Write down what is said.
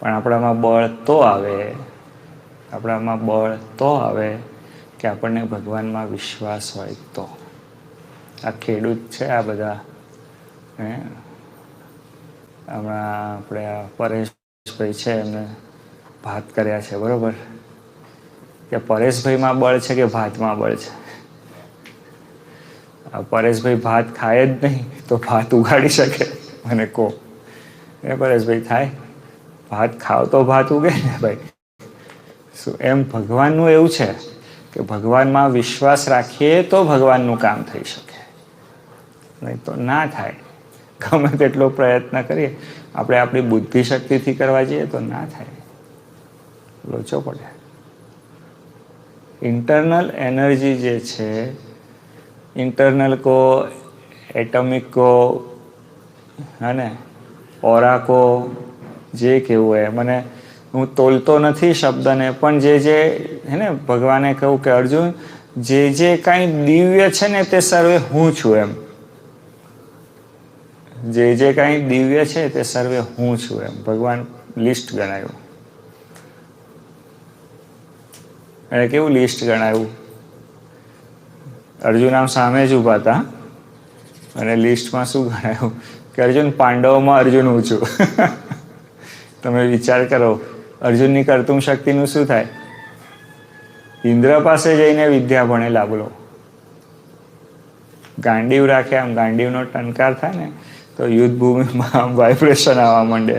પણ આપણામાં બળ તો આવે, આપણામાં બળ તો આવે કે આપણને ભગવાનમાં વિશ્વાસ હોય તો. આ ખેડૂત છે આ બધા, હે હમણાં આપણે આ પરેશભાઈ છે એમને ભાત કર્યા છે બરાબર, કે પરેશભાઈમાં બળ છે કે ભાતમાં બળ છે? પરેશભાઈ ભાત ખાય જ નહીં તો ભાત ઉગાડી શકે? મને કહો. એ પરેશભાઈ થાય? ભાત ખાવ તો ભાત ઉગે ને ભાઈ. શું એમ ભગવાનનું એવું છે કે ભગવાનમાં વિશ્વાસ રાખીએ તો ભગવાનનું કામ થઈ શકે, નહીં તો ના થાય. ગમે તેટલો પ્રયત્ન કરીએ આપણે આપણી બુદ્ધિ શક્તિથી કરવા જઈએ તો ના થાય, લોચો પડે. ઇન્ટરનલ એનર્જી જે છે, इंटरनल को, एटॉमिक को, है ने, ઓરા કો, જે કેવું હોય મને હું તોલતો નથી શબ્દને, પણ જે હે ને ભગવાને કહ્યું કે અર્જુન જે કાંઈ દિવ્ય છે ને તે સર્વે હું છું એમ. જે કાંઈ દિવ્ય છે તે સર્વે હું છું એમ ભગવાન લિસ્ટ ગણાયું. અને કેવું લિસ્ટ ગણાયું? અર્જુન આમ સામે જ ઊભા હતા અને લિસ્ટમાં શું ગણાયું કે અર્જુન પાંડવોમાં અર્જુન હું છું. તમે વિચાર કરો અર્જુનની કરતુમ શક્તિનું શું થાય? ઇન્દ્ર પાસે જઈને વિદ્યા ભણેલા, બોલો. ગાંડીવ રાખે આમ ગાંડીવનો ટંકાર થાય ને તો યુદ્ધ ભૂમિમાં આમ વાઇબ્રેશન આવવા માંડે.